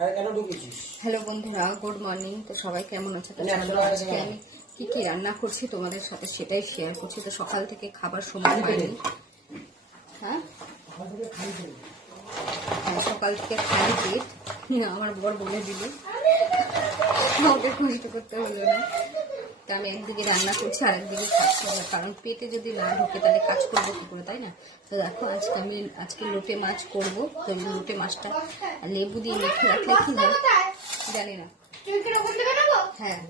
Hello বন্ধুরা, good morning. তো সবাই কেমন আছে? তো আজকে আমি কি কি রান্না করছি তোমাদের সাথে সেটাই শেয়ার করছি। তো সকাল থেকে খাবার সময় হয়নি। হ্যাঁ, সকাল থেকে খালি পেট আমার বর বলে দিল, আমাকে কষ্ট করতে হলো না। তা আমি একদিকে রান্না করছি আর একদিকে খাচ্ছি, কারণ পেটে যদি না ঢোকে তাহলে কাজ করবো কি করে, তাই না? তো দেখো আজকে লোটে মাছ করবো। তো লোটে মাছটা লেবু দিয়ে মেখে রাখলে কি হয় জানি না। হ্যাঁ,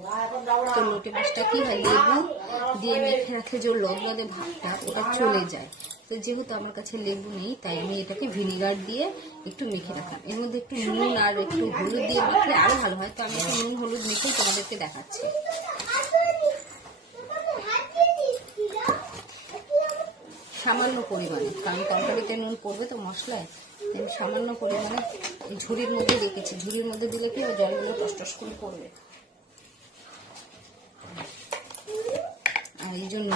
তো লোটে মাছটা কি হয়, লেবু দিয়ে মেখে রাখলে যে লদলদে ভাবটা ওটা চলে যায়। তো যেহেতু আমার কাছে লেবু নেই, তাই আমি এটাকে ভিনিগার দিয়ে একটু মেখে রাখলাম। এর মধ্যে একটু নুন আর একটু হলুদ দিয়ে মাখলে আরো ভালো হয়। তো আমি একটু নুন হলুদ মেখেই তোমাদেরকে দেখাচ্ছি। সামান্য পরিমাণে, কারণ তরকারিতে নুন পড়বে তো মশলায়, আমি সামান্য পরিমাণে ঝুড়ির মধ্যে রেখেছি। ঝুড়ির মধ্যে দিলে কি জলগুলো টস করে পড়বে। আর এই জন্য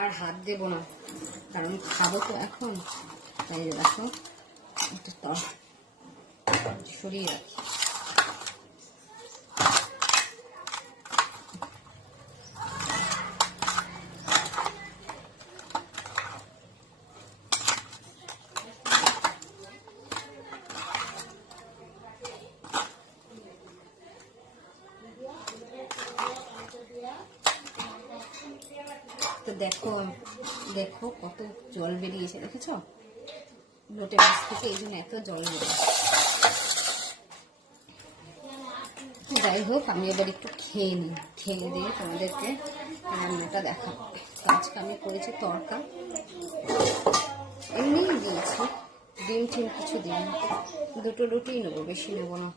আর হাত দেবো না, কারণ খাবো তো এখন। তাই দেখো একটু সরিয়ে রাখি। তো দেখো দেখো কত জল বেরিয়েছে, দেখেছো? লোটে মাছ থেকে এই জন্য এত জল বেরিয়েছে। যাই হোক, আমি এবার একটু খেয়ে নিই, খেয়ে দিয়ে তোমাদেরকে রান্নাটা দেখাবো। তো আজকে আমি করেছি তরকা, এমনিই দিয়েছি, ডিম টিম কিছু দিই, দুটো রুটিই নেবো, বেশি নেবো না।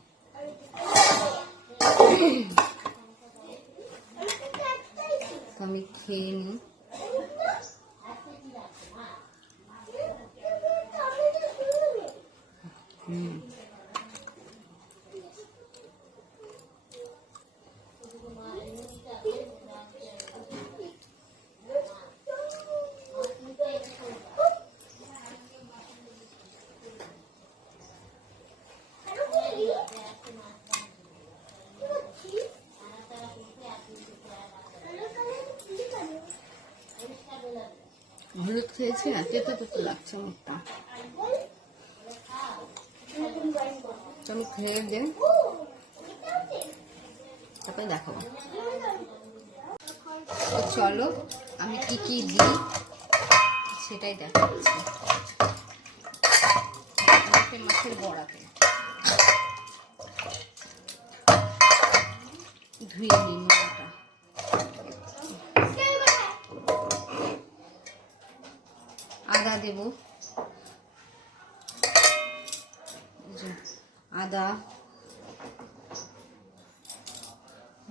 আমি খেয়ে নিই। হলুদ খেয়েছি না, তেতো তেতো লাগছে মুখটা। আমি খেয়ে দে, তারপরে দেখাবো। তো চলো আমি কি কি দিই সেটাই দেখাচ্ছি। মাছের বড়াতে ধুয়ে নিই মোটাটা, আদা দেব, আদা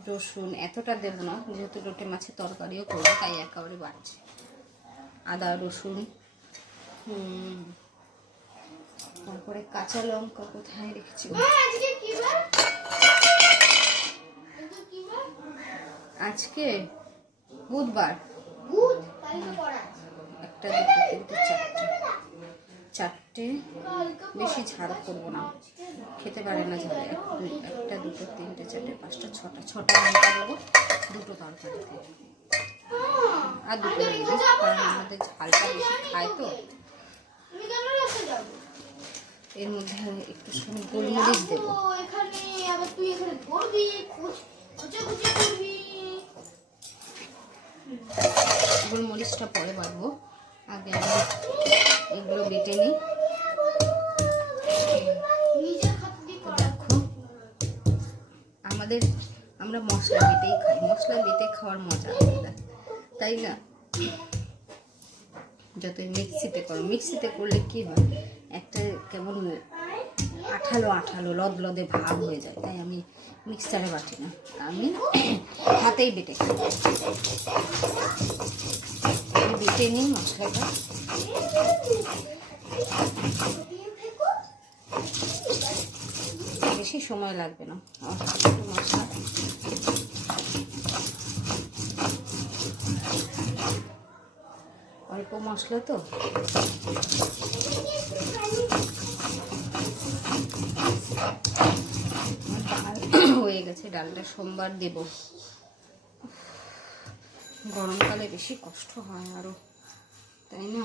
রসুন এতটা দেব না, যেহেতু লোটে মাছের তরকারিও করবো তাই একেবারে বাড়ছে। আদা রসুন, তারপরে কাঁচা লঙ্কা কোথায় রেখেছি, আজকে বুধবার, একটা দুটো তিনটে চারটে, বেশি ঝাল করবো না, খেতে পারে না ঝাল। একটা দুটো তিনটে চারটে পাঁচটা ছটা লঙ্কা দেবো দুটো তরকারিতে, আর দুটো দিয়ে দিই, কারণ আমাদের ঝালটা বেশি খায় তো। এর মধ্যে একটু গোলমরিচ দেবো, গোলমরিচটা পরে বাড়বো, আগে আমি এগুলো বেটে নিই। দেখো আমরা মশলা বেটেই খাই, মশলা বেটে খাওয়ার মজা আলাদা, তাই না? যতই মিক্সিতে করো, মিক্সিতে করলে কি হয়, একটা কেমন আঠালো আঠালো লদলদে ভাব হয়ে যায়, তাই আমি মিক্সারে বাটি না, আমি হাতেই বেটে খাই। বেটে নিই মশলাটা, বেশি সময় লাগবে না। মশলা অল্প মশলা তো। ডাল হয়ে গেছে, ডালটা সোমবার দেব। গরমকালে বেশি কষ্ট হয় আরো, তাই না?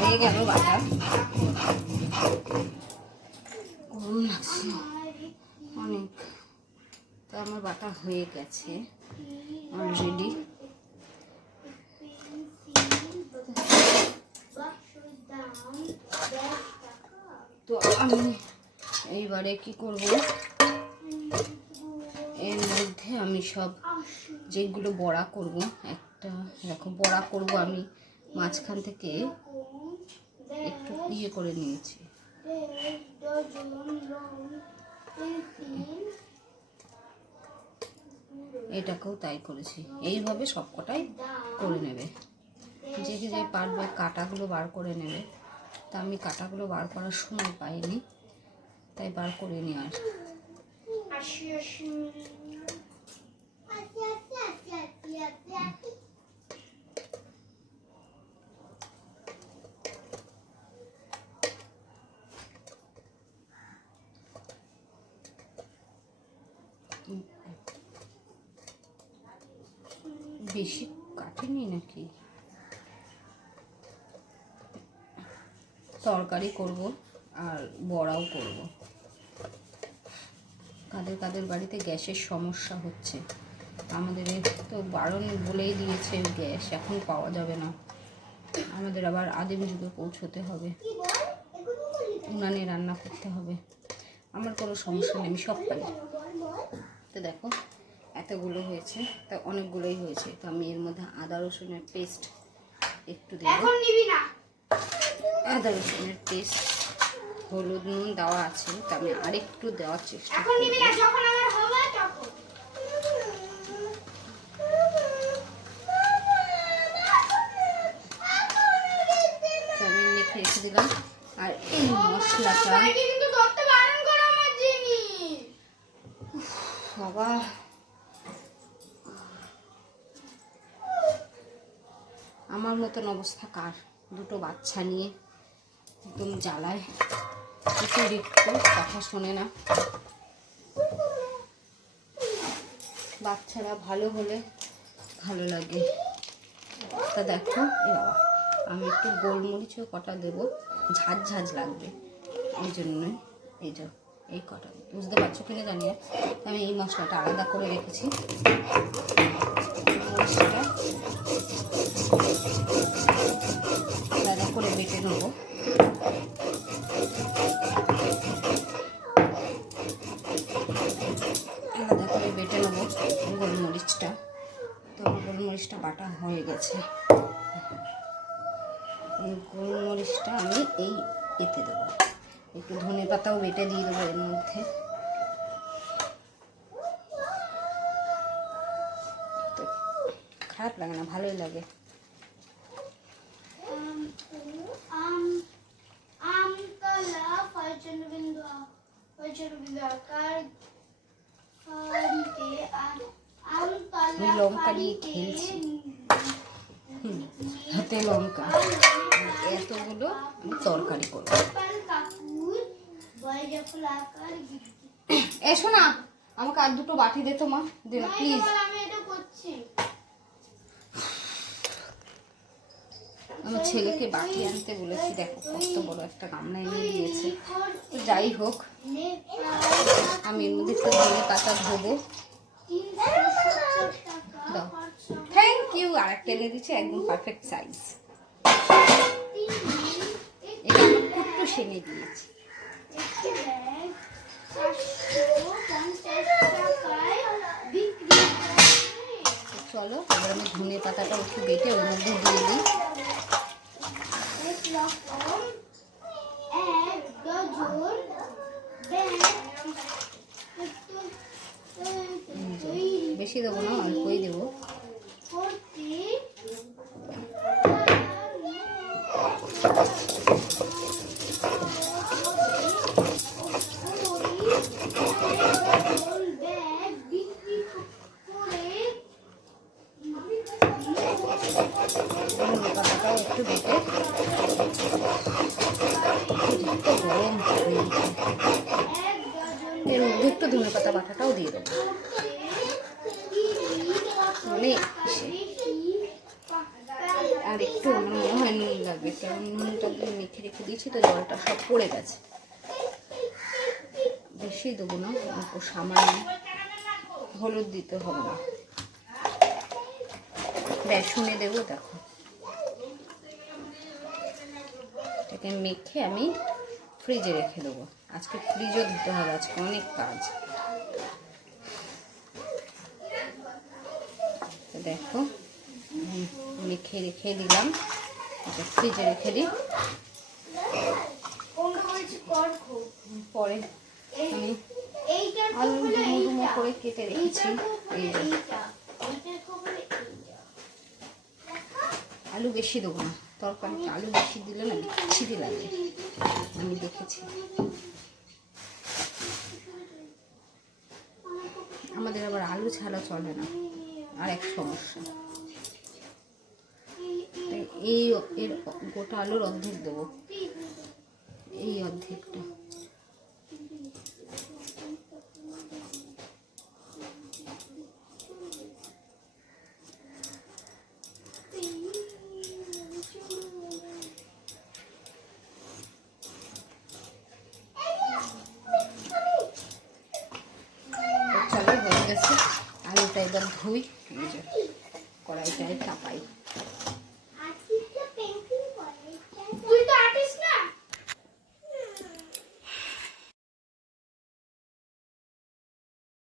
হয়ে গেল বাটা। গরম লাগছে অনেক, তো আমার বাটা হয়ে গেছে অলরেডি। তো আমি এইবারে কি করব, এর মধ্যে আমি সব যেগুলো বড়া করব, একটা দেখো বড়া করব আমি মাঝখান থেকে একটু ইয়ে করে নিয়েছি। এটাকেও তাই করেছি, এইভাবে সবকটাই করে নেবে। যে যে পারবে কাটাগুলো বার করে নেবে। তা আমি কাটাগুলো বার করার সময় পাইনি, তাই বার করে নি। আর বেশি কাটেনি নাকি? তরকারি করব আর বড়াও করব। কাদের কাদের বাড়িতে গ্যাসের সমস্যা হচ্ছে, আমাদের তো বারণ বলেই দিয়েছে গ্যাস এখন পাওয়া যাবে না। আমাদের আবার আদিম যুগে পৌঁছতে হবে, উনানে রান্না করতে হবে। আমার কোনো সমস্যা নেই, আমি সব পারি। তো দেখো এতগুলো হয়েছে, তা অনেকগুলোই হয়েছে। তো আমি এর মধ্যে আদা রসুনের পেস্ট একটু দেব। আদা রসুনের পেস্ট, হলুদ নুন দেওয়া আছে, তা আমি আরেকটু দেওয়ার চেষ্টা করব। আমি মেখে রেখে দিলাম। আর এই মশলাটা বাবা, আমার মতন অবস্থা কার? দুটো বাচ্চা নিয়ে একদম জ্বালায়, একটু কথা শোনে না। বাচ্চারা ভালো হলে ভালো লাগে। তা দেখো এ বাবা, আমি একটু গোলমরিচও কটা দেবো, ঝাঁঝ ঝাঁঝ লাগবে, এই জন্যই। এই যে এই কটা, বুঝতে পারছো কিনা জানি না। আমি এই মশলাটা আলাদা করে রেখেছি। মরিচটা আলাদা করে বেটে নেবো। আলাদা করে বেটে নেবো গোলমরিচটা। তো গোলমরিচটা বাটা হয়ে গেছে। এই গোলমরিচটা আমি এই এতে দেবো, একটু ধনে পাতাও বেটে দিয়ে দেবো এর মধ্যে। তো খারাপ লাগে না, ভালোই লাগে। লঙ্কা দিয়ে খেলছি, হাতে লঙ্কা। এতগুলো তরকারি করবো। এসো না, আমাকে আর দুটো বাটি দে তো মা, দে না প্লিজ। আমার ছেলেকে বাটি আনতে বলেছি, দেখো কত বড় একটা গামলা এনে দিয়েছে। তো যাই হোক, আমি এর মধ্যে একটু ধনে পাতা ধোবো। দাও, থ্যাংক ইউ। আর একটা এনে দিচ্ছে, একদম পারফেক্ট সাইজ। এটা আমার কুট্টু সেনে দিয়েছি। চলো এবার আমি ধনে পাতাটা একটু বেটে ওর মধ্যে দিয়ে দিই। বেশি দেবো না, অল্পই দেবো। পাতাটাও একটু বেটে গরম এর মধ্যে একটু ধনে পাতা বাটাটাও দিয়ে দেবো, মানে আর একটু আমার মনে হয় নুন লাগবে, কারণ নুনটা মেখে রেখে দিয়েছি তো জলটা সব পড়ে গেছে। বেশি দেবো না, অল্প সামান্য হলুদ দিতে হবে না। বেসনে দেবো, দেখো এটাকে মেখে আমি ফ্রিজে রেখে দেবো। আজকে ফ্রিজও দিতে হবে, আজকে অনেক কাজ। দেখো মেখে রেখে দিলাম, এটা ফ্রিজে রেখে দিই। পরে আমি আলু ডুমো ডুমো করে কেটে রেখেছি। এই আলু বেশি দেবো না, তরকারিতে আলু বেশি দিলে না ছিঁড়ে লাগে, আমি দেখেছি। আমাদের আবার আলু ছাড়া চলে না, আর এক সমস্যা। এই এর গোটা আলুর অর্ধেক দেবো, এই অর্ধেকটা। চলো হয়ে গেছে, আলুটা এবার ধুই, কড়াইটায় চাপাই।